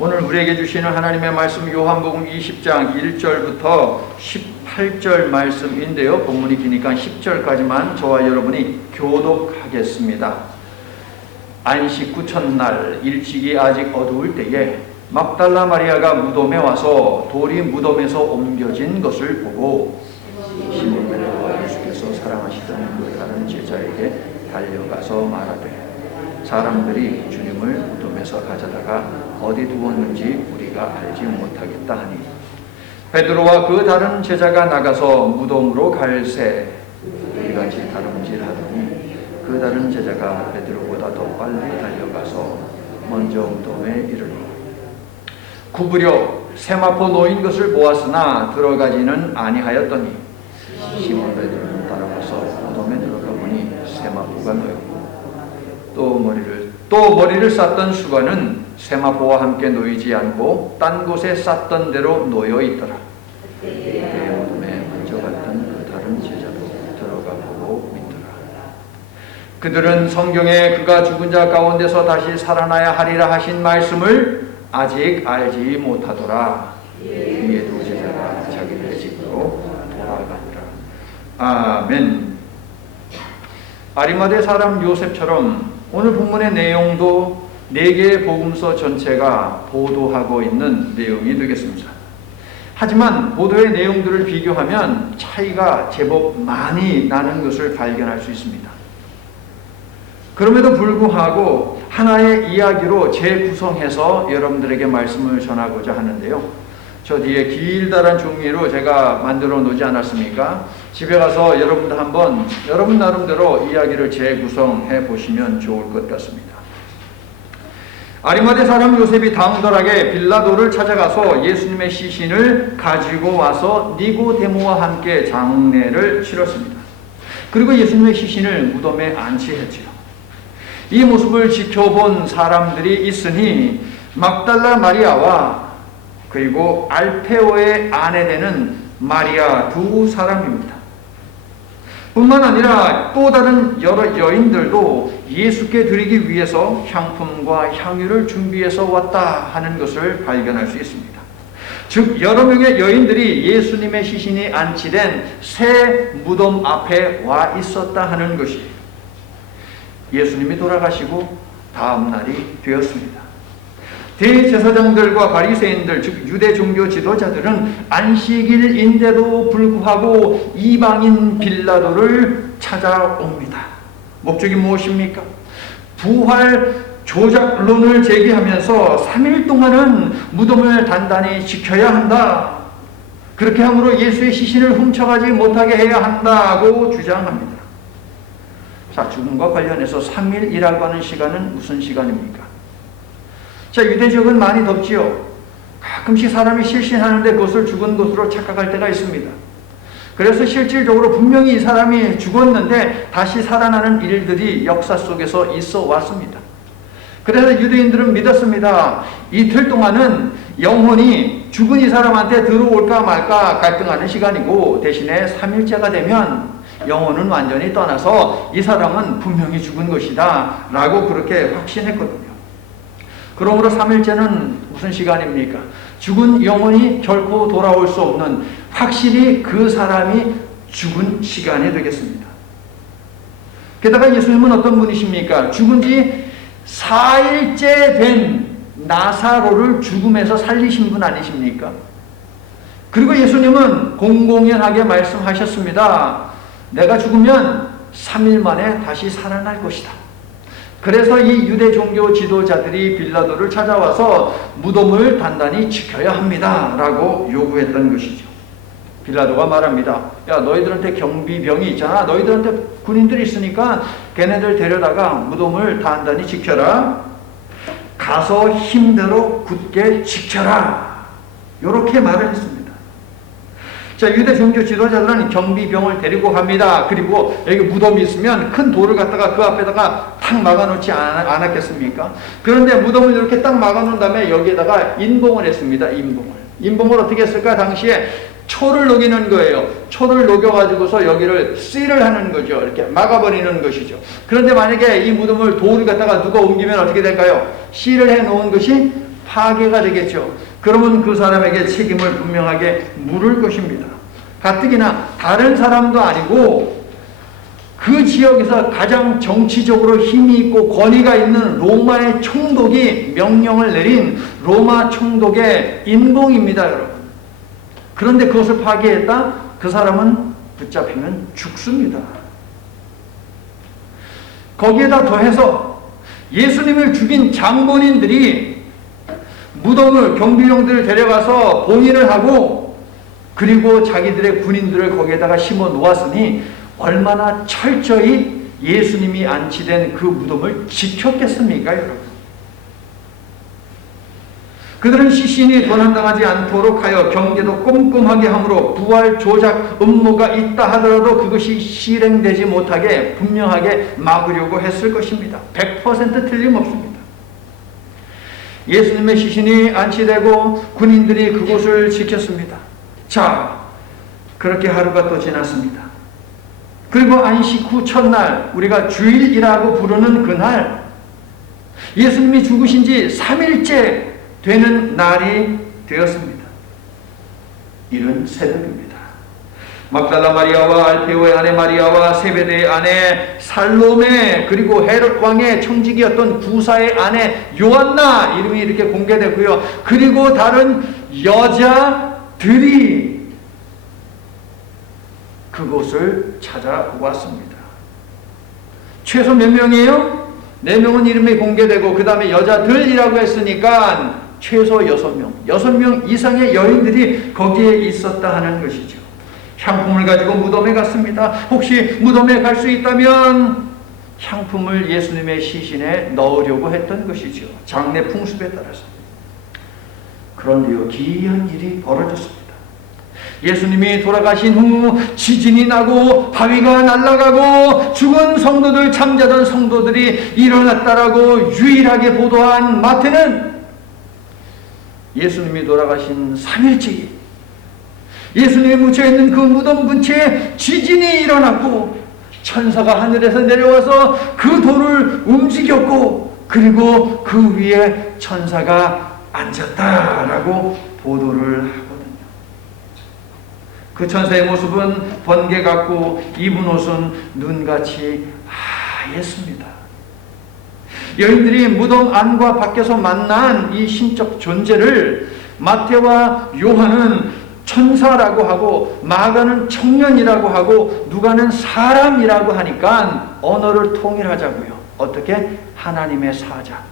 오늘 우리에게 주시는 하나님의 말씀 요한복음 20장 1절부터 18절 말씀인데요. 본문이 기니까 10절까지만 저와 여러분이 교독하겠습니다. 안식 후 첫날 일찍이 아직 어두울 때에 막달라 마리아가 무덤에 와서 돌이 무덤에서 옮겨진 것을 보고 시몬 베드로와 예수께서 사랑하시던 그 다른 제자에게 달려가서 말하되 사람들이 주님을 무덤에서 가져다가 어디 두었는지 우리가 알지 못하겠다 하니 베드로와 그 다른 제자가 나가서 무덤으로 갈새 이같이 다름질하더니 그 다른 제자가 베드로보다 더 빨리 달려가서 먼저 무덤에 이르니 구부려 세마포 놓인 것을 보았으나 들어가지는 아니하였더니 시몬 베드로는 따라가서 무덤에 들어가 보니 세마포가 놓였고 또 머리를 쌌던 수건은 세마포와 함께 놓이지 않고 딴 곳에 쌌던 대로 놓여 있더라. 그때 무덤에 먼저 갔던 그 다른 제자도 들어가 보고 믿더라. 그들은 성경에 그가 죽은 자 가운데서 다시 살아나야 하리라 하신 말씀을 아직 알지 못하더라. 이에 두 제자가 자기네 집으로 돌아가니라. 아멘. 아리마대 사람 요셉처럼 오늘 본문의 내용도 4개의 복음서 전체가 보도하고 있는 내용이 되겠습니다. 하지만 보도의 내용들을 비교하면 차이가 제법 많이 나는 것을 발견할 수 있습니다. 그럼에도 불구하고 하나의 이야기로 재구성해서 여러분들에게 말씀을 전하고자 하는데요. 저 뒤에 길다란 종이로 제가 만들어 놓지 않았습니까? 집에 가서 여러분도 한번 여러분 나름대로 이야기를 재구성해 보시면 좋을 것 같습니다. 아리마대 사람 요셉이 당돌하게 빌라도를 찾아가서 예수님의 시신을 가지고 와서 니고데모와 함께 장례를 치렀습니다. 그리고 예수님의 시신을 무덤에 안치했지요. 이 모습을 지켜본 사람들이 있으니 막달라 마리아와 그리고 알페오의 아내 되는 마리아 두 사람입니다. 뿐만 아니라 또 다른 여러 여인들도 예수께 드리기 위해서 향품과 향유를 준비해서 왔다 하는 것을 발견할 수 있습니다. 즉 여러 명의 여인들이 예수님의 시신이 안치된 새 무덤 앞에 와 있었다 하는 것이 예수님이 돌아가시고 다음 날이 되었습니다. 대제사장들과 바리새인들 즉 유대 종교 지도자들은 안식일인데도 불구하고 이방인 빌라도를 찾아옵니다. 목적이 무엇입니까? 부활 조작론을 제기하면서 3일 동안은 무덤을 단단히 지켜야 한다. 그렇게 함으로 예수의 시신을 훔쳐가지 못하게 해야 한다고 주장합니다. 자, 죽음과 관련해서 3일이라고 하는 시간은 무슨 시간입니까? 자, 유대 지역은 많이 덥지요. 가끔씩 사람이 실신하는데 그것을 죽은 것으로 착각할 때가 있습니다. 그래서 실질적으로 분명히 이 사람이 죽었는데 다시 살아나는 일들이 역사 속에서 있어 왔습니다. 그래서 유대인들은 믿었습니다. 이틀 동안은 영혼이 죽은 이 사람한테 들어올까 말까 갈등하는 시간이고 대신에 3일째가 되면 영혼은 완전히 떠나서 이 사람은 분명히 죽은 것이다 라고 그렇게 확신했거든요. 그러므로 3일째는 무슨 시간입니까? 죽은 영혼이 결코 돌아올 수 없는 확실히 그 사람이 죽은 시간이 되겠습니다. 게다가 예수님은 어떤 분이십니까? 죽은 지 4일째 된 나사로를 죽음에서 살리신 분 아니십니까? 그리고 예수님은 공공연하게 말씀하셨습니다. 내가 죽으면 3일 만에 다시 살아날 것이다. 그래서 이 유대 종교 지도자들이 빌라도를 찾아와서 무덤을 단단히 지켜야 합니다 라고 요구했던 것이죠. 빌라도가 말합니다. 야, 너희들한테 경비병이 있잖아. 너희들한테 군인들이 있으니까 걔네들 데려다가 무덤을 단단히 지켜라. 가서 힘대로 굳게 지켜라. 이렇게 말을 했습니다. 자, 유대 종교 지도자들은 경비병을 데리고 갑니다. 그리고 여기 무덤이 있으면 큰 돌을 갖다가 그 앞에다가 탁 막아놓지 않았겠습니까? 그런데 무덤을 이렇게 딱 막아놓은 다음에 여기에다가 인봉을 했습니다. 인봉을 어떻게 했을까? 당시에 초를 녹이는 거예요. 초를 녹여가지고서 여기를 씨를 하는 거죠. 이렇게 막아버리는 것이죠. 그런데 만약에 이 무덤을 돌을 갖다가 누가 옮기면 어떻게 될까요? 씨를 해놓은 것이 파괴가 되겠죠. 그러면 그 사람에게 책임을 분명하게 물을 것입니다. 가뜩이나 다른 사람도 아니고 그 지역에서 가장 정치적으로 힘이 있고 권위가 있는 로마의 총독이 명령을 내린 로마 총독의 인공입니다, 여러분. 그런데 그것을 파괴했다? 그 사람은 붙잡히면 죽습니다. 거기에다 더해서 예수님을 죽인 장본인들이 무덤을 경비병들을 데려가서 봉인을 하고 그리고 자기들의 군인들을 거기에다가 심어 놓았으니 얼마나 철저히 예수님이 안치된 그 무덤을 지켰겠습니까, 여러분? 그들은 시신이 도난당하지 않도록 하여 경계도 꼼꼼하게 함으로 부활 조작 음모가 있다 하더라도 그것이 실행되지 못하게 분명하게 막으려고 했을 것입니다. 100% 틀림없습니다. 예수님의 시신이 안치되고 군인들이 그곳을 지켰습니다. 자, 그렇게 하루가 또 지났습니다. 그리고 안식 후 첫날, 우리가 주일이라고 부르는 그날, 예수님이 죽으신 지 3일째 되는 날이 되었습니다. 이른 새벽입니다. 막달라 마리아와 알페오의 아내 마리아와 세베대의 아내 살로메, 그리고 헤롯 왕의 청지기였던 구사의 아내 요한나, 이름이 이렇게 공개되고요. 그리고 다른 여자들이 그곳을 찾아왔습니다. 최소 몇 명이에요? 4명은 이름이 공개되고 그 다음에 여자들이라고 했으니까 최소 6명, 6명 이상의 여인들이 거기에 있었다 하는 것이죠. 향품을 가지고 무덤에 갔습니다. 혹시 무덤에 갈 수 있다면 향품을 예수님의 시신에 넣으려고 했던 것이죠. 장례 풍습에 따라서. 그런데요, 기이한 일이 벌어졌습니다. 예수님이 돌아가신 후 지진이 나고 바위가 날아가고 죽은 성도들, 잠자던 성도들이 일어났다라고 유일하게 보도한 마태는 예수님이 돌아가신 3일째 예수님이 묻혀있는 그 무덤 근처에 지진이 일어났고 천사가 하늘에서 내려와서 그 돌을 움직였고 그리고 그 위에 천사가 앉았다라고 보도를 하거든요. 그 천사의 모습은 번개 같고 입은 옷은 눈같이 하였습니다. 여인들이 무덤 안과 밖에서 만난 이 신적 존재를 마태와 요한은 천사라고 하고 마가는 청년이라고 하고 누가는 사람이라고 하니까 언어를 통일하자고요. 어떻게? 하나님의 사자.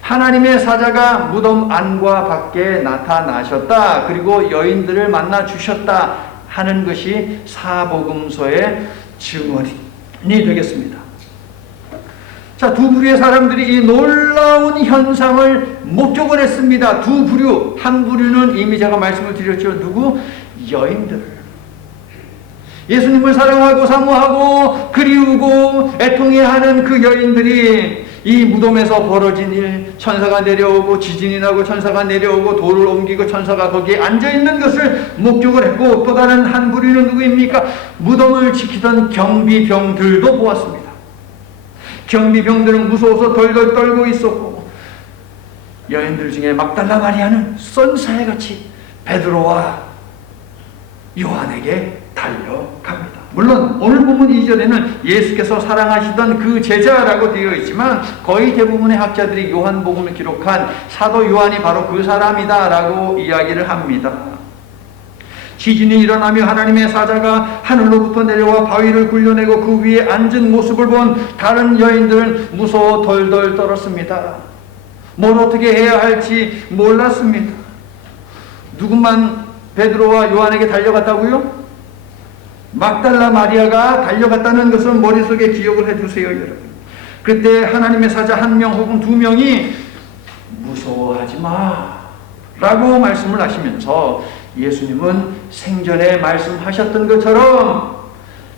하나님의 사자가 무덤 안과 밖에 나타나셨다. 그리고 여인들을 만나 주셨다 하는 것이 사복음서의 증언이 되겠습니다. 자, 두 부류의 사람들이 이 놀라운 현상을 목격을 했습니다. 두 부류. 한 부류는 이미 제가 말씀을 드렸죠. 누구? 여인들. 예수님을 사랑하고 사모하고 그리우고 애통해하는 그 여인들이 이 무덤에서 벌어진 일, 천사가 내려오고 지진이 나고 천사가 내려오고 돌을 옮기고 천사가 거기에 앉아있는 것을 목격을 했고, 또 다른 한 부류는 누구입니까? 무덤을 지키던 경비병들도 보았습니다. 경비병들은 무서워서 덜덜 떨고 있었고, 여인들 중에 막달라 마리아는 쏜사해같이 베드로와 요한에게 달려갑니다. 물론 오늘 본문 2절에는 예수께서 사랑하시던 그 제자라고 되어 있지만 거의 대부분의 학자들이 요한복음을 기록한 사도 요한이 바로 그 사람이다 라고 이야기를 합니다. 지진이 일어나며 하나님의 사자가 하늘로부터 내려와 바위를 굴려내고 그 위에 앉은 모습을 본 다른 여인들은 무서워 덜덜 떨었습니다. 뭘 어떻게 해야 할지 몰랐습니다. 누구만 베드로와 요한에게 달려갔다고요? 막달라 마리아가 달려갔다는 것은 머릿속에 기억을 해두세요, 여러분. 그때 하나님의 사자 1명 혹은 2명이 무서워하지 마 라고 말씀을 하시면서 예수님은 생전에 말씀하셨던 것처럼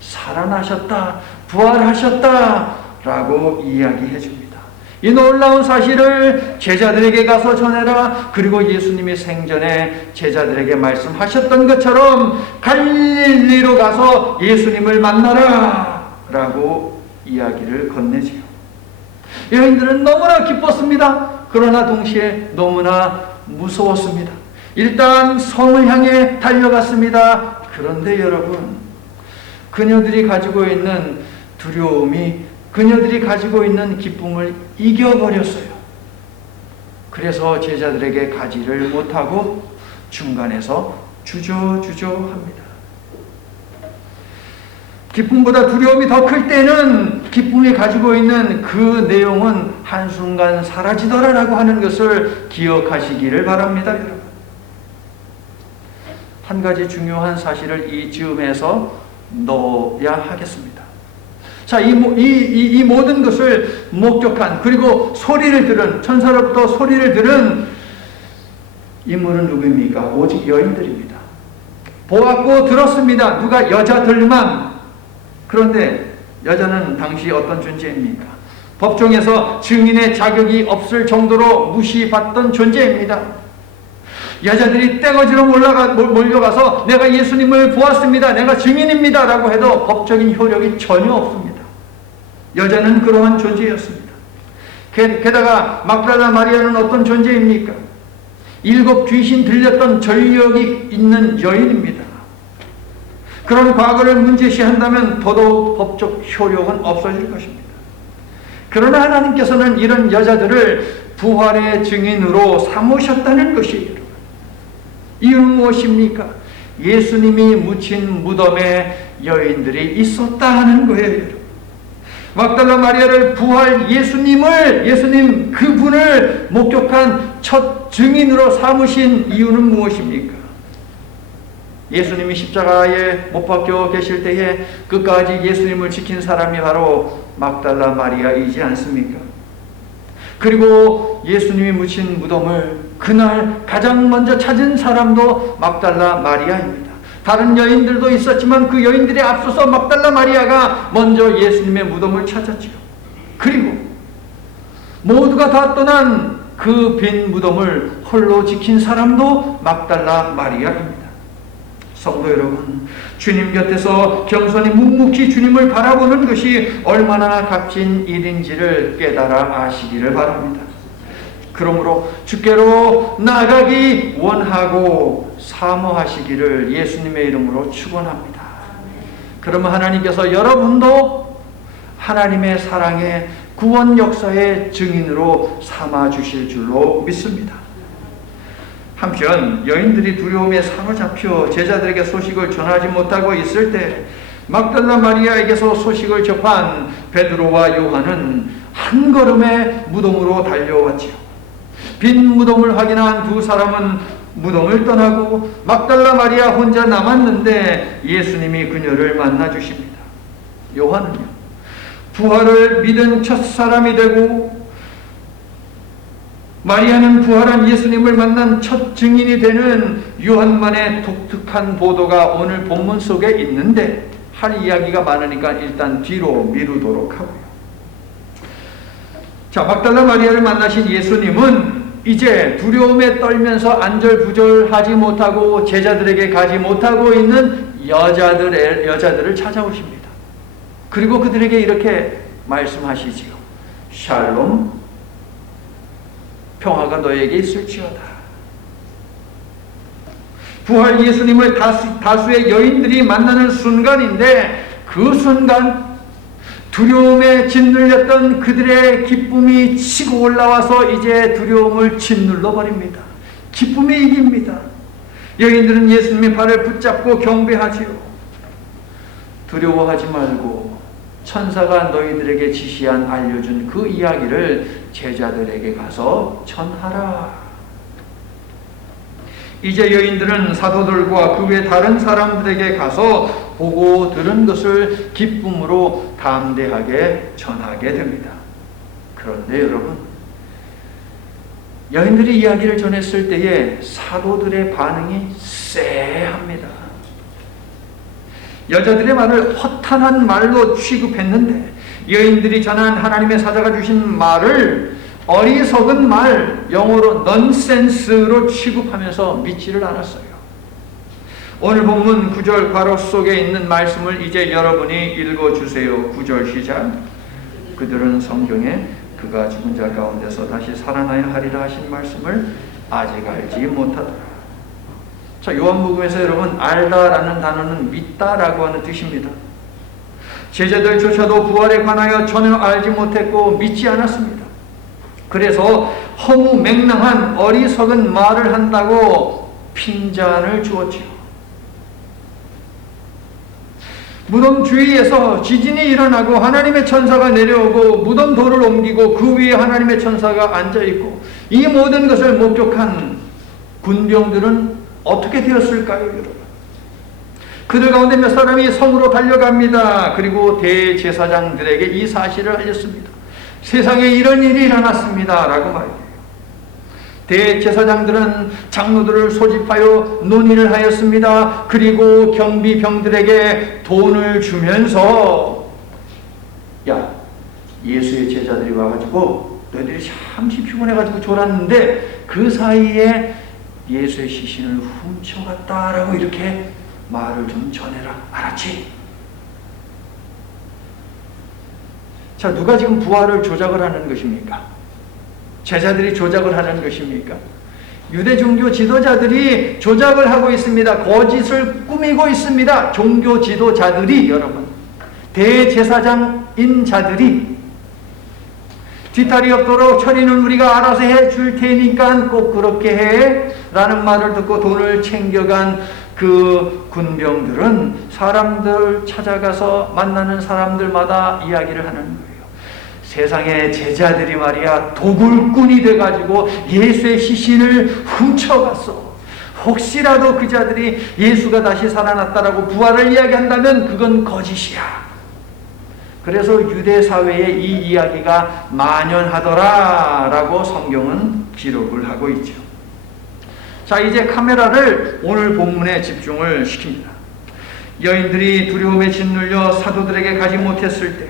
살아나셨다, 부활하셨다 라고 이야기해 줍니다. 이 놀라운 사실을 제자들에게 가서 전해라. 그리고 예수님이 생전에 제자들에게 말씀하셨던 것처럼 갈릴리로 가서 예수님을 만나라 라고 이야기를 건네지요. 여인들은 너무나 기뻤습니다. 그러나 동시에 너무나 무서웠습니다. 일단 성을 향해 달려갔습니다. 그런데 여러분, 그녀들이 가지고 있는 두려움이 그녀들이 가지고 있는 기쁨을 이겨버렸어요. 그래서 제자들에게 가지를 못하고 중간에서 주저주저합니다. 기쁨보다 두려움이 더 클 때는 기쁨이 가지고 있는 그 내용은 한순간 사라지더라라고 하는 것을 기억하시기를 바랍니다, 여러분. 한 가지 중요한 사실을 이 즈음에서 넣어야 하겠습니다. 자, 이 모든 것을 목격한, 그리고 소리를 들은, 천사로부터 소리를 들은 인물은 누구입니까? 오직 여인들입니다. 보았고 들었습니다. 누가? 여자들만. 그런데 여자는 당시 어떤 존재입니까? 법정에서 증인의 자격이 없을 정도로 무시받던 존재입니다. 여자들이 떼거지로 몰려가서 내가 예수님을 보았습니다, 내가 증인입니다 라고 해도 법적인 효력이 전혀 없습니다. 여자는 그러한 존재였습니다. 게다가 막달라 마리아는 어떤 존재입니까? 7 귀신 들렸던 전력이 있는 여인입니다. 그런 과거를 문제시한다면 더더욱 법적 효력은 없어질 것입니다. 그러나 하나님께서는 이런 여자들을 부활의 증인으로 삼으셨다는 것이에요. 이유는 무엇입니까? 예수님이 묻힌 무덤에 여인들이 있었다 하는 거예요. 막달라 마리아를 부활 예수님 그분을 목격한 첫 증인으로 삼으신 이유는 무엇입니까? 예수님이 십자가에 못 박혀 계실 때에 끝까지 예수님을 지킨 사람이 바로 막달라 마리아이지 않습니까? 그리고 예수님이 묻힌 무덤을 그날 가장 먼저 찾은 사람도 막달라 마리아입니다. 다른 여인들도 있었지만 그 여인들에 앞서서 막달라 마리아가 먼저 예수님의 무덤을 찾았지요. 그리고 모두가 다 떠난 그 빈 무덤을 홀로 지킨 사람도 막달라 마리아입니다. 성도 여러분, 주님 곁에서 겸손히 묵묵히 주님을 바라보는 것이 얼마나 값진 일인지를 깨달아 아시기를 바랍니다. 그러므로 주께로 나아가기 원하고 사모하시기를 예수님의 이름으로 축원합니다. 그러면 하나님께서 여러분도 하나님의 사랑의 구원 역사의 증인으로 삼아 주실 줄로 믿습니다. 한편 여인들이 두려움에 사로잡혀 제자들에게 소식을 전하지 못하고 있을 때 막달라 마리아에게서 소식을 접한 베드로와 요한은 한 걸음에 무덤으로 달려왔지요. 빈 무덤을 확인한 두 사람은 무덤을 떠나고 막달라 마리아 혼자 남았는데 예수님이 그녀를 만나 주십니다. 요한은요, 부활을 믿은 첫 사람이 되고 마리아는 부활한 예수님을 만난 첫 증인이 되는 요한만의 독특한 보도가 오늘 본문 속에 있는데 할 이야기가 많으니까 일단 뒤로 미루도록 하고요. 자, 막달라 마리아를 만나신 예수님은 이제 두려움에 떨면서 안절부절하지 못하고 제자들에게 가지 못하고 있는 여자들을 찾아오십니다. 그리고 그들에게 이렇게 말씀하시지요. 샬롬, 평화가 너에게 있을지어다. 부활 예수님을 다수의 여인들이 만나는 순간인데 그 순간 두려움에 짓눌렸던 그들의 기쁨이 치고 올라와서 이제 두려움을 짓눌러버립니다. 기쁨이 이깁니다. 여인들은 예수님의 발을 붙잡고 경배하지요. 두려워하지 말고 천사가 너희들에게 지시한 알려준 그 이야기를 제자들에게 가서 전하라. 이제 여인들은 사도들과 그 외 다른 사람들에게 가서 보고 들은 것을 기쁨으로 담대하게 전하게 됩니다. 그런데 여러분, 여인들이 이야기를 전했을 때에 사도들의 반응이 쎄합니다. 여자들의 말을 허탄한 말로 취급했는데 여인들이 전한 하나님의 사자가 주신 말을 어리석은 말, 영어로 넌센스로 취급하면서 믿지를 않았어요. 오늘 본문 9절 괄호 속에 있는 말씀을 이제 여러분이 읽어주세요. 9절 시작. 그들은 성경에 그가 죽은 자 가운데서 다시 살아나야 하리라 하신 말씀을 아직 알지 못하더라. 자, 요한복음에서 여러분 알다라는 단어는 믿다라고 하는 뜻입니다. 제자들조차도 부활에 관하여 전혀 알지 못했고 믿지 않았습니다. 그래서 허무맹랑한 어리석은 말을 한다고 핀잔을 주었지요. 무덤 주위에서 지진이 일어나고 하나님의 천사가 내려오고 무덤 돌을 옮기고 그 위에 하나님의 천사가 앉아있고 이 모든 것을 목격한 군병들은 어떻게 되었을까요, 여러분? 그들 가운데 몇 사람이 성으로 달려갑니다. 그리고 대제사장들에게 이 사실을 알렸습니다. 세상에 이런 일이 일어났습니다 라고 말해요. 대제사장들은 장로들을 소집하여 논의를 하였습니다. 그리고 경비병들에게 돈을 주면서 야, 예수의 제자들이 와가지고 너희들이 잠시 피곤해가지고 졸았는데 그 사이에 예수의 시신을 훔쳐갔다라고 이렇게 말을 좀 전해라. 알았지? 자, 누가 지금 부활을 조작을 하는 것입니까? 제자들이 조작을 하는 것입니까? 유대 종교 지도자들이 조작을 하고 있습니다. 거짓을 꾸미고 있습니다. 종교 지도자들이, 여러분, 대제사장인 자들이 뒤탈이 없도록 처리는 우리가 알아서 해줄 테니까 꼭 그렇게 해 라는 말을 듣고 돈을 챙겨간 그 군병들은 사람들 찾아가서 만나는 사람들마다 이야기를 하는 거예요. 세상의 제자들이 말이야 도굴꾼이 돼가지고 예수의 시신을 훔쳐갔어. 혹시라도 그 자들이 예수가 다시 살아났다라고 부활을 이야기한다면 그건 거짓이야. 그래서 유대 사회에 이 이야기가 만연하더라라고 성경은 기록을 하고 있죠. 자, 이제 카메라를 오늘 본문에 집중을 시킵니다. 여인들이 두려움에 짓눌려 사도들에게 가지 못했을 때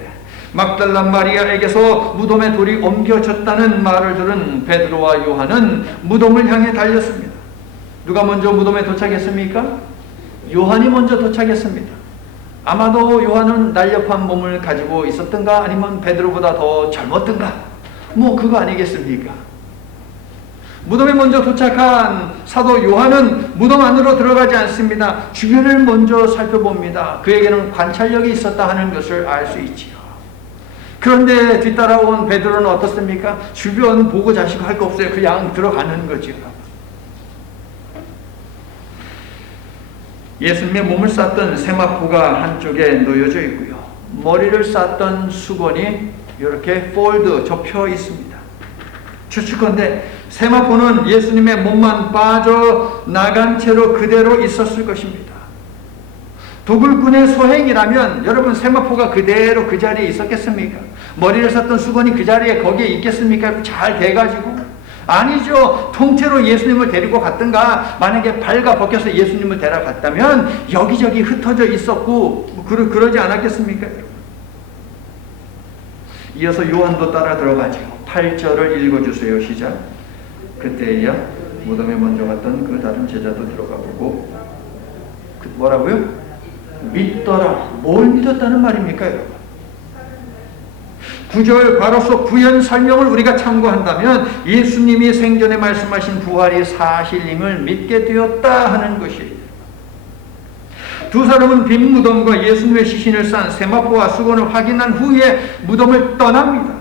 막달라 마리아에게서 무덤에 돌이 옮겨졌다는 말을 들은 베드로와 요한은 무덤을 향해 달렸습니다. 누가 먼저 무덤에 도착했습니까? 요한이 먼저 도착했습니다. 아마도 요한은 날렵한 몸을 가지고 있었던가 아니면 베드로보다 더 젊었던가 뭐 그거 아니겠습니까? 무덤에 먼저 도착한 사도 요한은 무덤 안으로 들어가지 않습니다. 주변을 먼저 살펴봅니다. 그에게는 관찰력이 있었다 하는 것을 알 수 있지요. 그런데 뒤따라온 베드로는 어떻습니까? 주변 보고 자시고 할 거 없어요. 그냥 들어가는 거죠. 예수님의 몸을 쌌던 세마포가 한쪽에 놓여져 있고요. 머리를 쌌던 수건이 이렇게 폴드 접혀 있습니다. 추측컨대 세마포는 예수님의 몸만 빠져나간 채로 그대로 있었을 것입니다. 도굴꾼의 소행이라면 여러분 세마포가 그대로 그 자리에 있었겠습니까? 머리를 쌌던 수건이 그 자리에 거기에 있겠습니까? 잘 돼가지고? 아니죠. 통째로 예수님을 데리고 갔든가 만약에 발가 벗겨서 예수님을 데려갔다면 여기저기 흩어져 있었고 그러지 않았겠습니까? 이어서 요한도 따라 들어가죠. 8절을 읽어주세요. 시작. 그때야 무덤에 먼저 갔던 그 다른 제자도 들어가 보고 뭐라고요? 믿더라. 뭘 믿었다는 말입니까, 여러분? 9절 바로서 부연 설명을 우리가 참고한다면 예수님이 생전에 말씀하신 부활이 사실임을 믿게 되었다 하는 것이에요. 두 사람은 빈 무덤과 예수님의 시신을 싼 세마포와 수건을 확인한 후에 무덤을 떠납니다.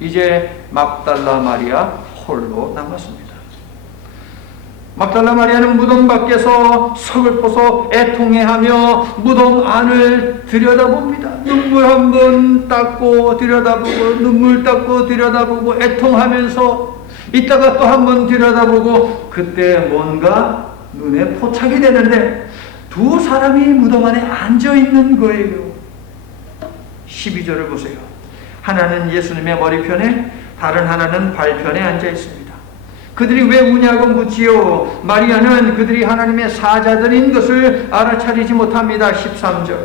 이제 막달라 마리아 홀로 남았습니다. 막달라 마리아는 무덤 밖에서 서글퍼서 애통해하며 무덤 안을 들여다봅니다. 눈물 한 번 닦고 들여다보고 눈물 닦고 들여다보고 애통하면서 이따가 또 한 번 들여다보고 그때 뭔가 눈에 포착이 되는데 두 사람이 무덤 안에 앉아있는 거예요. 12절을 보세요. 하나는 예수님의 머리편에 다른 하나는 발편에 앉아있습니다. 그들이 왜 우냐고 묻지요. 마리아는 그들이 하나님의 사자들인 것을 알아차리지 못합니다. 13절.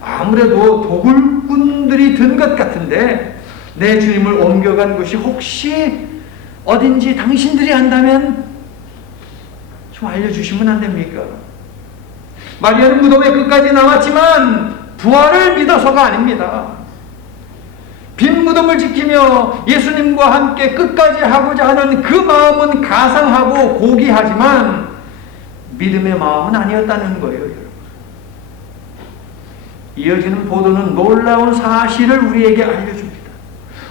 아무래도 도굴꾼들이 든 것 같은데 내 주님을 옮겨간 것이 혹시 어딘지 당신들이 안다면 좀 알려주시면 안 됩니까? 마리아는 무덤에 끝까지 남았지만 부활을 믿어서가 아닙니다. 빈 무덤을 지키며 예수님과 함께 끝까지 하고자 하는 그 마음은 가상하고 고귀하지만 믿음의 마음은 아니었다는 거예요, 여러분. 이어지는 보도는 놀라운 사실을 우리에게 알려줍니다.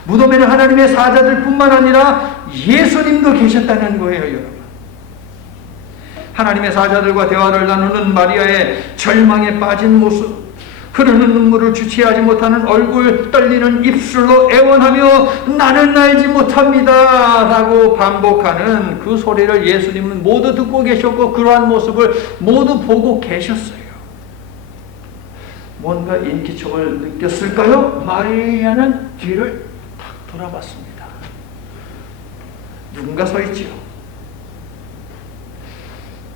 무덤에는 하나님의 사자들 뿐만 아니라 예수님도 계셨다는 거예요, 여러분. 하나님의 사자들과 대화를 나누는 마리아의 절망에 빠진 모습, 흐르는 눈물을 주체하지 못하는 얼굴, 떨리는 입술로 애원하며 나는 알지 못합니다 라고 반복하는 그 소리를 예수님은 모두 듣고 계셨고 그러한 모습을 모두 보고 계셨어요. 뭔가 인기척을 느꼈을까요? 마리아는 뒤를 탁 돌아봤습니다. 누군가 서 있지요.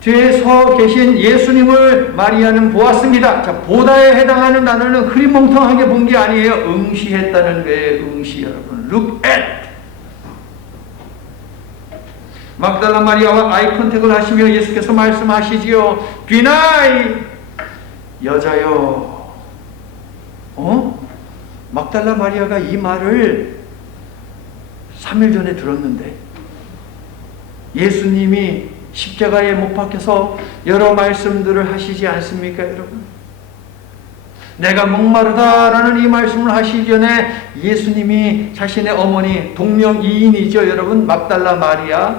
뒤에 서 계신 예수님을 마리아는 보았습니다. 자, 보다에 해당하는 단어는 흐리멍텅하게 본 게 아니에요. 응시했다는 거예요. 응시, 여러분. Look at. 막달라 마리아와 아이 컨택을 하시며 예수께서 말씀하시지요. 귀나이, 여자여. 막달라 마리아가 이 말을 3일 전에 들었는데 예수님이 십자가에 못 박혀서 여러 말씀들을 하시지 않습니까, 여러분? 내가 목마르다라는 이 말씀을 하시기 전에 예수님이 자신의 어머니, 동명이인이죠, 여러분, 막달라 마리아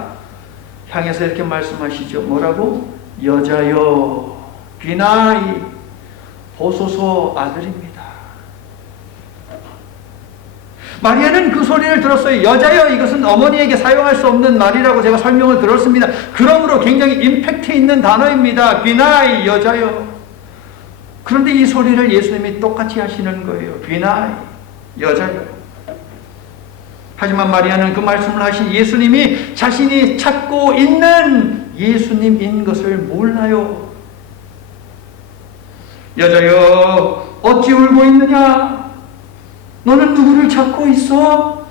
향해서 이렇게 말씀하시죠. 뭐라고? 여자여, 귀나이, 보소서 아들입니다. 마리아는 그 소리를 들었어요. 여자여, 이것은 어머니에게 사용할 수 없는 말이라고 제가 설명을 들었습니다. 그러므로 굉장히 임팩트 있는 단어입니다. 귀나이, 여자여. 그런데 이 소리를 예수님이 똑같이 하시는 거예요. 귀나이, 여자여. 하지만 마리아는 그 말씀을 하신 예수님이 자신이 찾고 있는 예수님인 것을 몰라요. 여자여, 어찌 울고 있느냐? 너는 누구를 찾고 있어?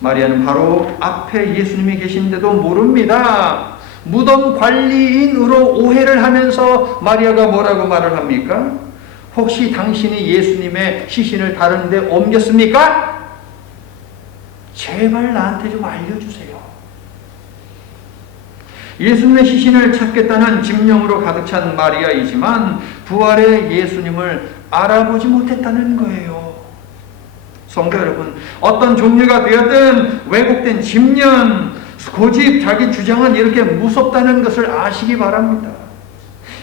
마리아는 바로 앞에 예수님이 계신데도 모릅니다. 무덤 관리인으로 오해를 하면서 마리아가 뭐라고 말을 합니까? 혹시 당신이 예수님의 시신을 다른 데 옮겼습니까? 제발 나한테 좀 알려주세요. 예수님의 시신을 찾겠다는 심령으로 가득 찬 마리아이지만 부활의 예수님을 알아보지 못했다는 거예요. 성도 여러분, 어떤 종류가 되었든 왜곡된 집념, 고집, 자기 주장은 이렇게 무섭다는 것을 아시기 바랍니다.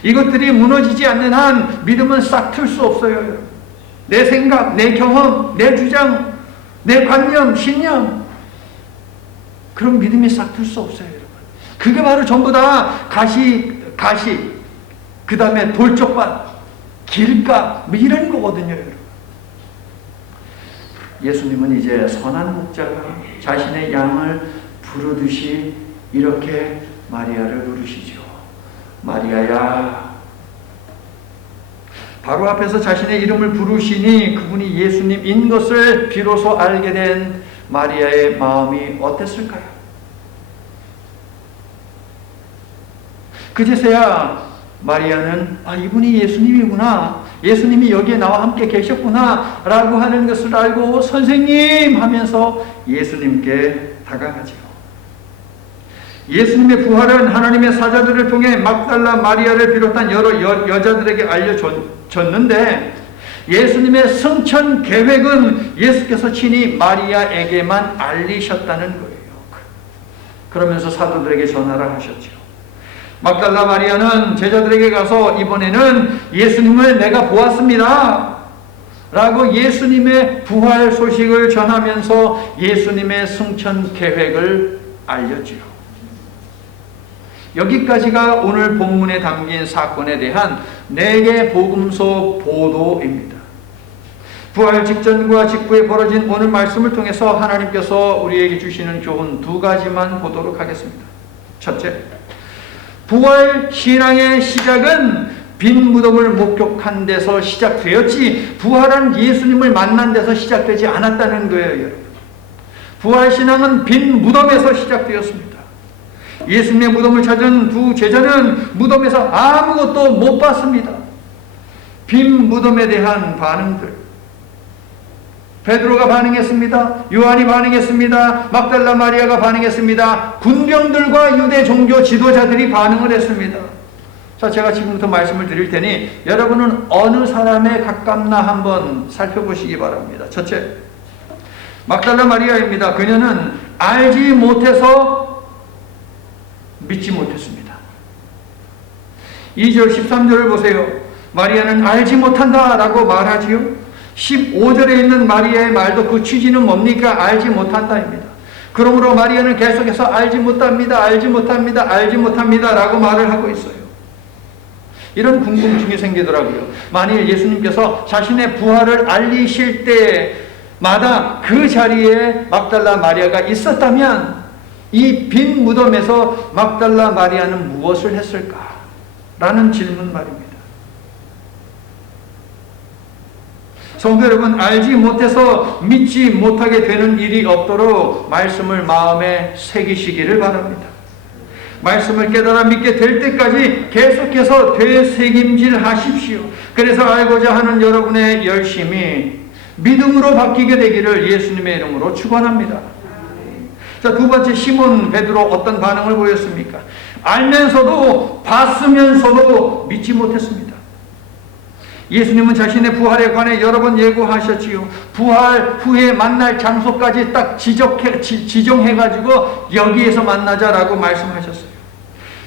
이것들이 무너지지 않는 한 믿음은 싹 틀 수 없어요. 내 생각, 내 경험, 내 주장, 내 관념, 신념, 그런 믿음이 싹 틀 수 없어요, 여러분. 그게 바로 전부 다 가시, 그 다음에 돌쪽밭, 길가, 뭐 이런 거거든요, 여러분. 예수님은 이제 선한 목자가 자신의 양을 부르듯이 이렇게 마리아를 부르시죠. 마리아야. 바로 앞에서 자신의 이름을 부르시니 그분이 예수님인 것을 비로소 알게 된 마리아의 마음이 어땠을까요? 그제서야 마리아는 이분이 예수님이구나, 예수님이 여기에 나와 함께 계셨구나 라고 하는 것을 알고 선생님 하면서 예수님께 다가가죠. 예수님의 부활은 하나님의 사자들을 통해 막달라 마리아를 비롯한 여러 여자들에게 알려졌는데 예수님의 승천 계획은 예수께서 친히 마리아에게만 알리셨다는 거예요. 그러면서 사도들에게 전하라 하셨죠. 막달라 마리아는 제자들에게 가서 이번에는 예수님을 내가 보았습니다 라고 예수님의 부활 소식을 전하면서 예수님의 승천 계획을 알렸지요. 여기까지가 오늘 본문에 담긴 사건에 대한 4개 복음서 보도입니다. 부활 직전과 직후에 벌어진 오늘 말씀을 통해서 하나님께서 우리에게 주시는 교훈 2가지만 보도록 하겠습니다. 첫째, 부활 신앙의 시작은 빈 무덤을 목격한 데서 시작되었지 부활한 예수님을 만난 데서 시작되지 않았다는 거예요, 여러분. 부활 신앙은 빈 무덤에서 시작되었습니다. 예수님의 무덤을 찾은 두 제자는 무덤에서 아무것도 못 봤습니다. 빈 무덤에 대한 반응들. 베드로가 반응했습니다. 요한이 반응했습니다. 막달라 마리아가 반응했습니다. 군병들과 유대 종교 지도자들이 반응을 했습니다. 자, 제가 지금부터 말씀을 드릴 테니 여러분은 어느 사람에 가깝나 한번 살펴보시기 바랍니다. 첫째, 막달라 마리아입니다. 그녀는 알지 못해서 믿지 못했습니다. 2절 13절을 보세요. 마리아는 알지 못한다 라고 말하지요. 15절에 있는 마리아의 말도 그 취지는 뭡니까? 알지 못한다입니다. 그러므로 마리아는 계속해서 알지 못합니다, 알지 못합니다, 알지 못합니다 라고 말을 하고 있어요. 이런 궁금증이 생기더라고요. 만일 예수님께서 자신의 부활을 알리실 때마다 그 자리에 막달라 마리아가 있었다면 이 빈 무덤에서 막달라 마리아는 무엇을 했을까? 라는 질문 말입니다. 성도 여러분, 알지 못해서 믿지 못하게 되는 일이 없도록 말씀을 마음에 새기시기를 바랍니다. 말씀을 깨달아 믿게 될 때까지 계속해서 되새김질 하십시오. 그래서 알고자 하는 여러분의 열심이 믿음으로 바뀌게 되기를 예수님의 이름으로 축원합니다. 자, 두 번째, 시몬 베드로 어떤 반응을 보였습니까? 알면서도 봤으면서도 믿지 못했습니다. 예수님은 자신의 부활에 관해 여러 번 예고하셨지요. 부활 후에 만날 장소까지 딱 지정해가지고 여기에서 만나자라고 말씀하셨어요.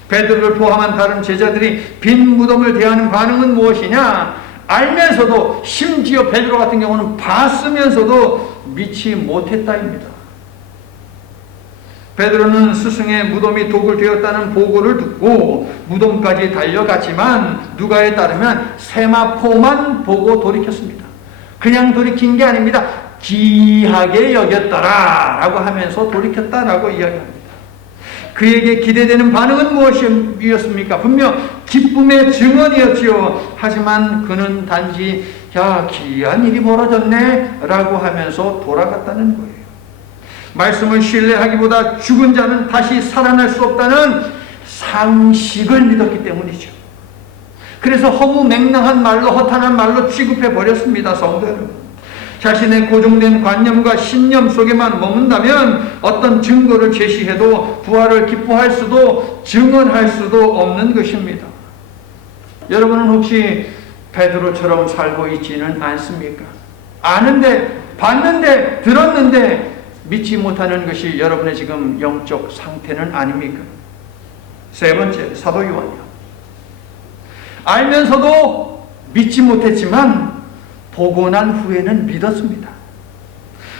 베드로를 포함한 다른 제자들이 빈 무덤을 대하는 반응은 무엇이냐? 알면서도, 심지어 베드로 같은 경우는 봤으면서도 믿지 못했다입니다. 베드로는 스승의 무덤이 독을 되었다는 보고를 듣고 무덤까지 달려갔지만 누가에 따르면 세마포만 보고 돌이켰습니다. 그냥 돌이킨 게 아닙니다. 귀하게 여겼더라 라고 하면서 돌이켰다라고 이야기합니다. 그에게 기대되는 반응은 무엇이었습니까? 분명 기쁨의 증언이었지요. 하지만 그는 단지 야, 귀한 일이 벌어졌네 라고 하면서 돌아갔다는 거예요. 말씀을 신뢰하기보다 죽은 자는 다시 살아날 수 없다는 상식을 믿었기 때문이죠. 그래서 허무맹랑한 말로, 허탄한 말로 취급해 버렸습니다. 성도 여러분, 자신의 고정된 관념과 신념 속에만 머문다면 어떤 증거를 제시해도 부활을 기뻐할 수도 증언할 수도 없는 것입니다. 여러분은 혹시 베드로처럼 살고 있지는 않습니까? 아는데, 봤는데, 들었는데 믿지 못하는 것이 여러분의 지금 영적 상태는 아닙니까? 세 번째, 사도 요한이요. 알면서도 믿지 못했지만 보고 난 후에는 믿었습니다.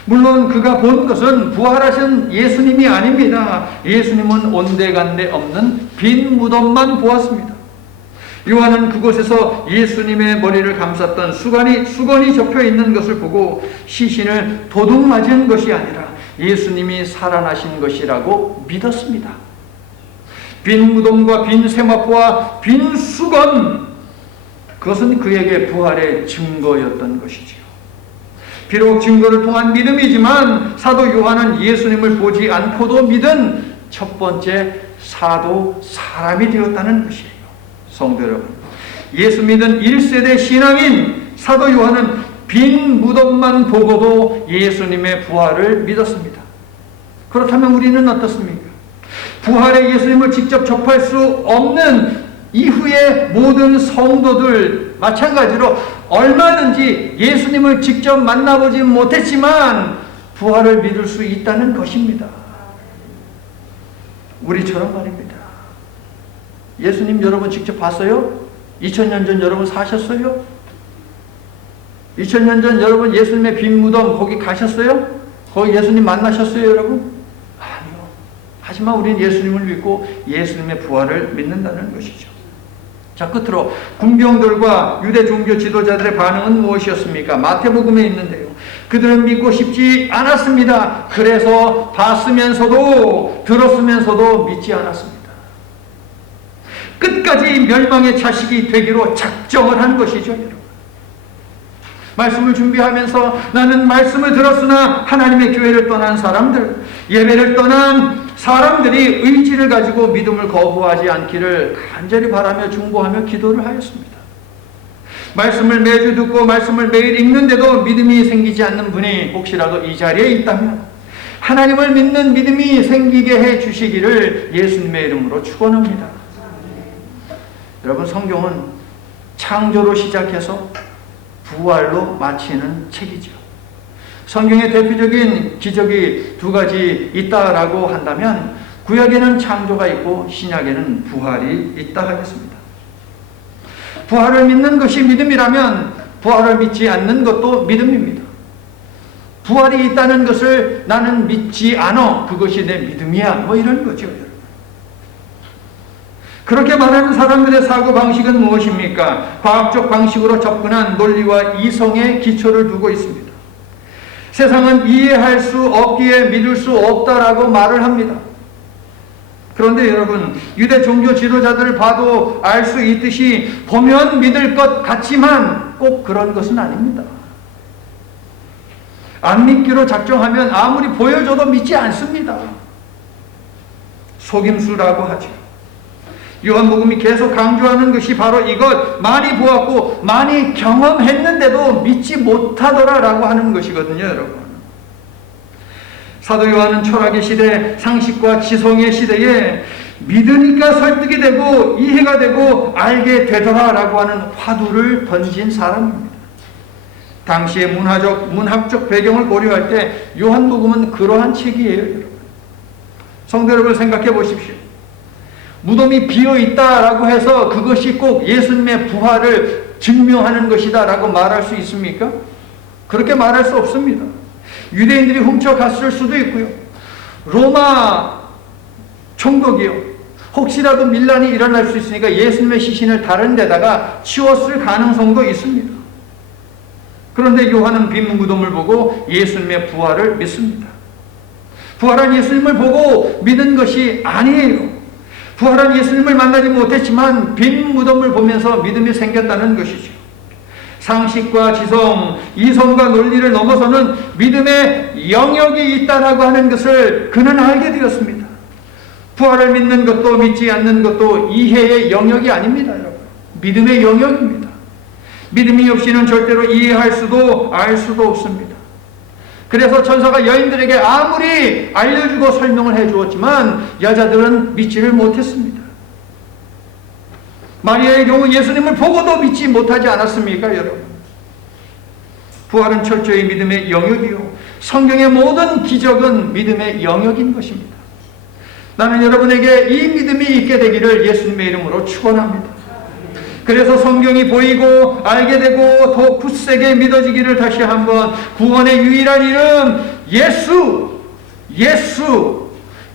물론 그가 본 것은 부활하신 예수님이 아닙니다. 예수님은 온데간데 없는 빈 무덤만 보았습니다. 요한은 그곳에서 예수님의 머리를 감쌌던 수건이 접혀 있는 것을 보고 시신을 도둑 맞은 것이 아니라 예수님이 살아나신 것이라고 믿었습니다. 빈 무덤과 빈 세마포와 빈 수건, 그것은 그에게 부활의 증거였던 것이지요. 비록 증거를 통한 믿음이지만 사도 요한은 예수님을 보지 않고도 믿은 첫 번째 사도 사람이 되었다는 것이에요. 성도 여러분, 예수 믿은 1세대 신앙인 사도 요한은 빈 무덤만 보고도 예수님의 부활을 믿었습니다. 그렇다면 우리는 어떻습니까? 부활의 예수님을 직접 접할 수 없는 이후의 모든 성도들 마찬가지로 얼마든지 예수님을 직접 만나보지 못했지만 부활을 믿을 수 있다는 것입니다. 우리처럼 말입니다. 예수님 여러분 직접 봤어요? 2000년 전 여러분 사셨어요? 2000년 전 여러분 예수님의 빈 무덤 거기 가셨어요? 거기 예수님 만나셨어요 여러분? 아니요. 하지만 우리는 예수님을 믿고 예수님의 부활을 믿는다는 것이죠. 자, 끝으로 군병들과 유대 종교 지도자들의 반응은 무엇이었습니까? 마태복음에 있는데요. 그들은 믿고 싶지 않았습니다. 그래서 봤으면서도 들었으면서도 믿지 않았습니다. 끝까지 멸망의 자식이 되기로 작정을 한 것이죠, 여러분. 말씀을 준비하면서 나는 말씀을 들었으나 하나님의 교회를 떠난 사람들, 예배를 떠난 사람들이 의지를 가지고 믿음을 거부하지 않기를 간절히 바라며 중보하며 기도를 하였습니다. 말씀을 매주 듣고 말씀을 매일 읽는데도 믿음이 생기지 않는 분이 혹시라도 이 자리에 있다면 하나님을 믿는 믿음이 생기게 해 주시기를 예수님의 이름으로 축원합니다. 여러분, 성경은 창조로 시작해서 부활로 마치는 책이죠. 성경의 대표적인 기적이 두 가지 있다라고 한다면 구약에는 창조가 있고 신약에는 부활이 있다 하겠습니다. 부활을 믿는 것이 믿음이라면 부활을 믿지 않는 것도 믿음입니다. 부활이 있다는 것을 나는 믿지 않아, 그것이 내 믿음이야, 뭐 이런 거죠. 그렇게 말하는 사람들의 사고방식은 무엇입니까? 과학적 방식으로 접근한 논리와 이성의 기초를 두고 있습니다. 세상은 이해할 수 없기에 믿을 수 없다라고 말을 합니다. 그런데 여러분, 유대 종교 지도자들을 봐도 알 수 있듯이 보면 믿을 것 같지만 꼭 그런 것은 아닙니다. 안 믿기로 작정하면 아무리 보여줘도 믿지 않습니다. 속임수라고 하죠. 요한복음이 계속 강조하는 것이 바로 이것, 많이 보았고 많이 경험했는데도 믿지 못하더라라고 하는 것이거든요, 여러분. 사도 요한은 철학의 시대, 상식과 지성의 시대에 믿으니까 설득이 되고 이해가 되고 알게 되더라라고 하는 화두를 던진 사람입니다. 당시의 문학적 배경을 고려할 때 요한복음은 그러한 책이에요, 여러분. 성도 여러분, 생각해 보십시오. 무덤이 비어 있다라고 해서 그것이 꼭 예수님의 부활을 증명하는 것이다라고 말할 수 있습니까? 그렇게 말할 수 없습니다. 유대인들이 훔쳐갔을 수도 있고요. 로마 총독이요, 혹시라도 밀란이 일어날 수 있으니까 예수님의 시신을 다른 데다가 치웠을 가능성도 있습니다. 그런데 요한은 빈 무덤을 보고 예수님의 부활을 믿습니다. 부활한 예수님을 보고 믿은 것이 아니에요. 부활한 예수님을 만나지 못했지만 빈 무덤을 보면서 믿음이 생겼다는 것이죠. 상식과 지성, 이성과 논리를 넘어서는 믿음의 영역이 있다라고 하는 것을 그는 알게 되었습니다. 부활을 믿는 것도 믿지 않는 것도 이해의 영역이 아닙니다, 여러분. 믿음의 영역입니다. 믿음이 없이는 절대로 이해할 수도 알 수도 없습니다. 그래서 천사가 여인들에게 아무리 알려주고 설명을 해주었지만 여자들은 믿지를 못했습니다. 마리아의 경우 예수님을 보고도 믿지 못하지 않았습니까, 여러분? 부활은 철저히 믿음의 영역이요, 성경의 모든 기적은 믿음의 영역인 것입니다. 나는 여러분에게 이 믿음이 있게 되기를 예수님의 이름으로 축원합니다. 그래서 성경이 보이고 알게 되고 더 굳세게 믿어지기를 다시 한번, 구원의 유일한 이름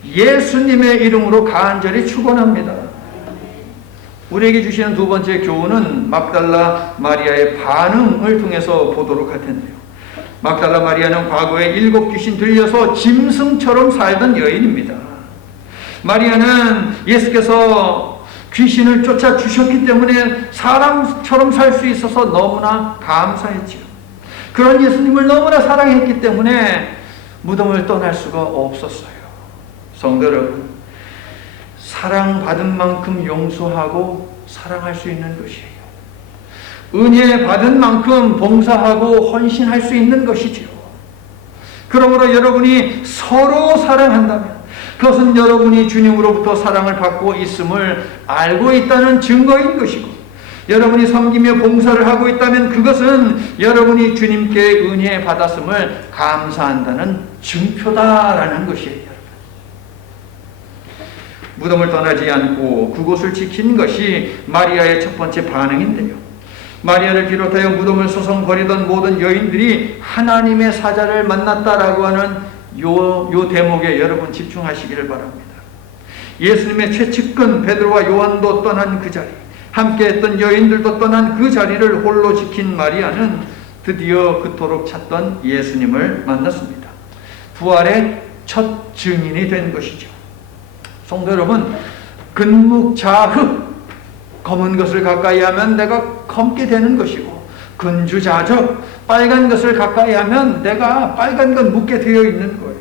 예수님의 이름으로 간절히 축원합니다. 우리에게 주시는 두 번째 교훈은 막달라 마리아의 반응을 통해서 보도록 할 텐데요. 막달라 마리아는 과거에 7 귀신 들려서 짐승처럼 살던 여인입니다. 마리아는 예수께서 귀신을 쫓아주셨기 때문에 사람처럼 살 수 있어서 너무나 감사했지요. 그런 예수님을 너무나 사랑했기 때문에 무덤을 떠날 수가 없었어요. 성도 여러분, 사랑받은 만큼 용서하고 사랑할 수 있는 것이에요. 은혜 받은 만큼 봉사하고 헌신할 수 있는 것이지요. 그러므로 여러분이 서로 사랑한다면 그것은 여러분이 주님으로부터 사랑을 받고 있음을 알고 있다는 증거인 것이고, 여러분이 섬기며 봉사를 하고 있다면 그것은 여러분이 주님께 은혜 받았음을 감사한다는 증표다라는 것이에요. 무덤을 떠나지 않고 그곳을 지킨 것이 마리아의 첫 번째 반응인데요. 마리아를 비롯하여 무덤을 서성거리던 모든 여인들이 하나님의 사자를 만났다라고 하는 요 대목에 여러분 집중하시기를 바랍니다. 예수님의 최측근 베드로와 요한도 떠난 그 자리, 함께했던 여인들도 떠난 그 자리를 홀로 지킨 마리아는 드디어 그토록 찾던 예수님을 만났습니다. 부활의 첫 증인이 된 것이죠. 성도 여러분, 근묵자흑, 검은 것을 가까이 하면 내가 검게 되는 것이고, 근주자적, 빨간 것을 가까이 하면 내가 빨간 것 묻게 되어 있는 거예요.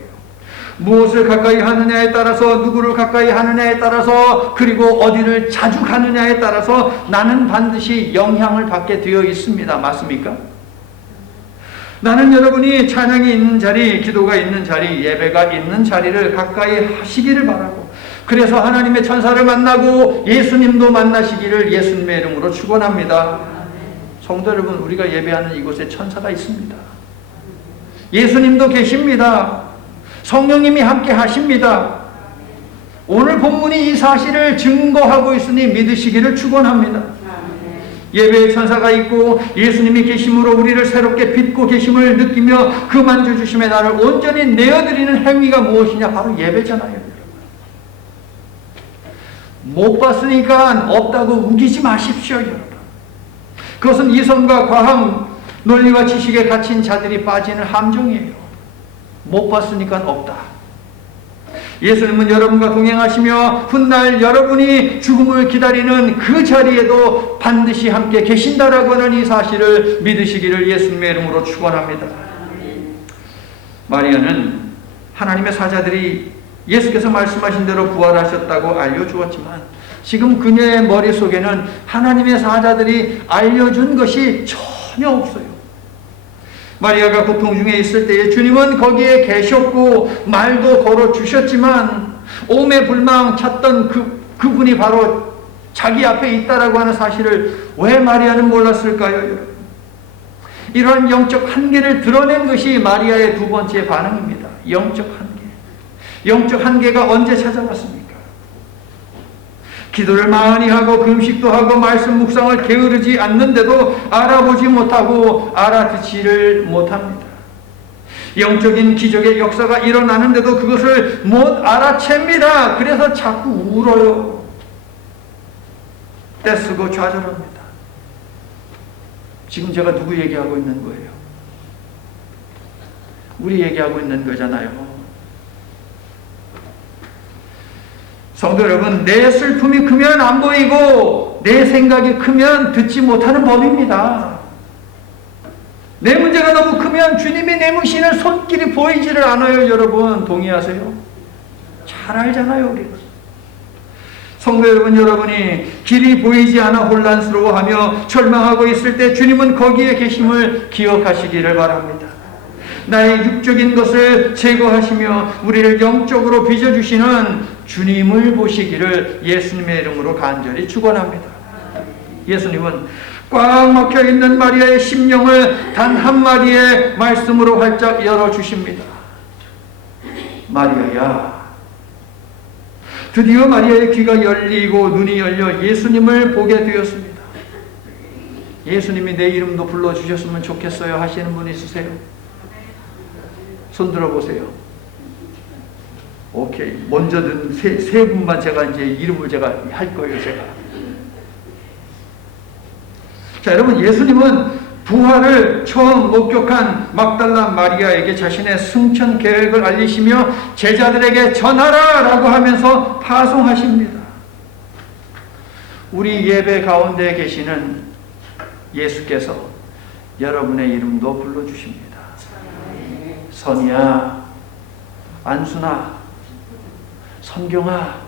무엇을 가까이 하느냐에 따라서, 누구를 가까이 하느냐에 따라서, 그리고 어디를 자주 가느냐에 따라서 나는 반드시 영향을 받게 되어 있습니다. 맞습니까? 나는 여러분이 찬양이 있는 자리, 기도가 있는 자리, 예배가 있는 자리를 가까이 하시기를 바라고, 그래서 하나님의 천사를 만나고 예수님도 만나시기를 예수님의 이름으로 축원합니다. 성도 여러분, 우리가 예배하는 이곳에 천사가 있습니다. 예수님도 계십니다. 성령님이 함께 하십니다. 오늘 본문이 이 사실을 증거하고 있으니 믿으시기를 축원합니다. 예배의 천사가 있고 예수님이 계심으로 우리를 새롭게 빚고 계심을 느끼며 그 만져주심에 나를 온전히 내어드리는 행위가 무엇이냐? 바로 예배잖아요. 못 봤으니까 없다고 우기지 마십시오, 여러분. 그것은 이성과 과학, 논리와 지식에 갇힌 자들이 빠지는 함정이에요. 못 봤으니까 없다. 예수님은 여러분과 동행하시며 훗날 여러분이 죽음을 기다리는 그 자리에도 반드시 함께 계신다라고 하는 이 사실을 믿으시기를 예수님의 이름으로 축원합니다. 마리아는 하나님의 사자들이 예수께서 말씀하신 대로 부활하셨다고 알려주었지만 지금 그녀의 머릿속에는 하나님의 사자들이 알려준 것이 전혀 없어요. 마리아가 고통 중에 있을 때에 주님은 거기에 계셨고 말도 걸어주셨지만 오매불망 찾던 그분이 바로 자기 앞에 있다라고 하는 사실을 왜 마리아는 몰랐을까요? 이러한 영적 한계를 드러낸 것이 마리아의 두 번째 반응입니다. 영적 한계. 영적 한계가 언제 찾아왔습니까? 기도를 많이 하고 금식도 하고 말씀 묵상을 게으르지 않는데도 알아보지 못하고 알아듣지를 못합니다. 영적인 기적의 역사가 일어나는데도 그것을 못 알아챕니다. 그래서 자꾸 울어요. 떼쓰고 좌절합니다. 지금 제가 누구 얘기하고 있는 거예요? 우리 얘기하고 있는 거잖아요. 성도 여러분, 내 슬픔이 크면 안 보이고 내 생각이 크면 듣지 못하는 법입니다. 내 문제가 너무 크면 주님이 내미시는 손길이 보이지를 않아요. 여러분 동의하세요? 잘 알잖아요. 우리는. 성도 여러분, 여러분이 길이 보이지 않아 혼란스러워하며 절망하고 있을 때 주님은 거기에 계심을 기억하시기를 바랍니다. 나의 육적인 것을 제거하시며 우리를 영적으로 빚어주시는 주님을 보시기를 예수님의 이름으로 간절히 축원합니다. 예수님은 꽉 막혀있는 마리아의 심령을 단 한마디의 말씀으로 활짝 열어주십니다. 마리아야. 드디어 마리아의 귀가 열리고 눈이 열려 예수님을 보게 되었습니다. 예수님이 내 이름도 불러주셨으면 좋겠어요 하시는 분 있으세요? 손 들어보세요. 오케이. 먼저 든 세 분만 제가 이제 이름을 제가 할 거예요, 제가. 자, 여러분, 예수님은 부활을 처음 목격한 막달라 마리아에게 자신의 승천 계획을 알리시며 제자들에게 전하라! 라고 하면서 파송하십니다. 우리 예배 가운데 계시는 예수께서 여러분의 이름도 불러주십니다. 선이야, 안순아, 선경아.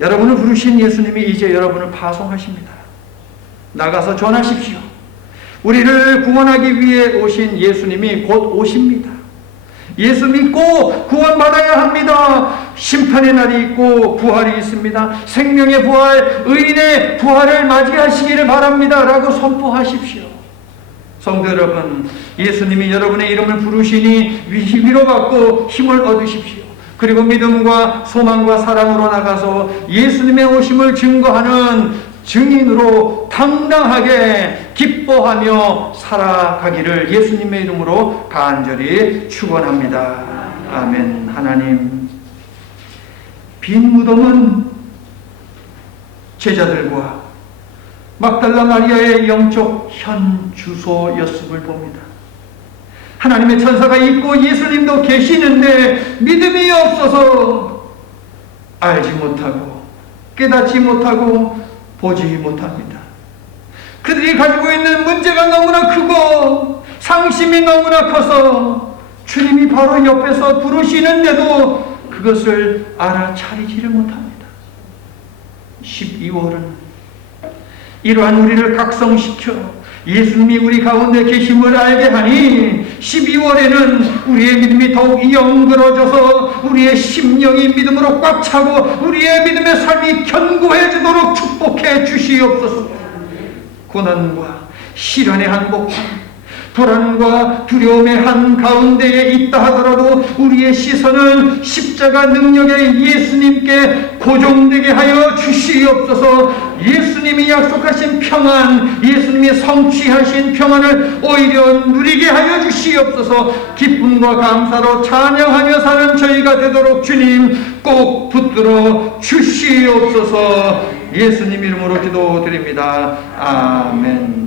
여러분을 부르신 예수님이 이제 여러분을 파송하십니다. 나가서 전하십시오. 우리를 구원하기 위해 오신 예수님이 곧 오십니다. 예수 믿고 구원받아야 합니다. 심판의 날이 있고 부활이 있습니다. 생명의 부활, 의인의 부활을 맞이하시기를 바랍니다. 라고 선포하십시오. 성도 여러분, 예수님이 여러분의 이름을 부르시니 위로받고 힘을 얻으십시오. 그리고 믿음과 소망과 사랑으로 나가서 예수님의 오심을 증거하는 증인으로 당당하게 기뻐하며 살아가기를 예수님의 이름으로 간절히 축원합니다. 아멘. 하나님, 빈 무덤은 제자들과 막달라 마리아의 영적 현 주소였음을 봅니다. 하나님의 천사가 있고 예수님도 계시는데 믿음이 없어서 알지 못하고 깨닫지 못하고 보지 못합니다. 그들이 가지고 있는 문제가 너무나 크고 상심이 너무나 커서 주님이 바로 옆에서 부르시는데도 그것을 알아차리지를 못합니다. 12월은 이러한 우리를 각성시켜 예수님이 우리 가운데 계심을 알게 하니 12월에는 우리의 믿음이 더욱 영그러져서 우리의 심령이 믿음으로 꽉 차고 우리의 믿음의 삶이 견고해지도록 축복해 주시옵소서. 고난과 시련의 한복판, 불안과 두려움의 한가운데에 있다 하더라도 우리의 시선을 십자가 능력의 예수님께 고정되게 하여 주시옵소서. 예수님이 약속하신 평안, 예수님이 성취하신 평안을 오히려 누리게 하여 주시옵소서. 기쁨과 감사로 찬양하며 사는 저희가 되도록 주님 꼭 붙들어 주시옵소서. 예수님 이름으로 기도드립니다. 아멘.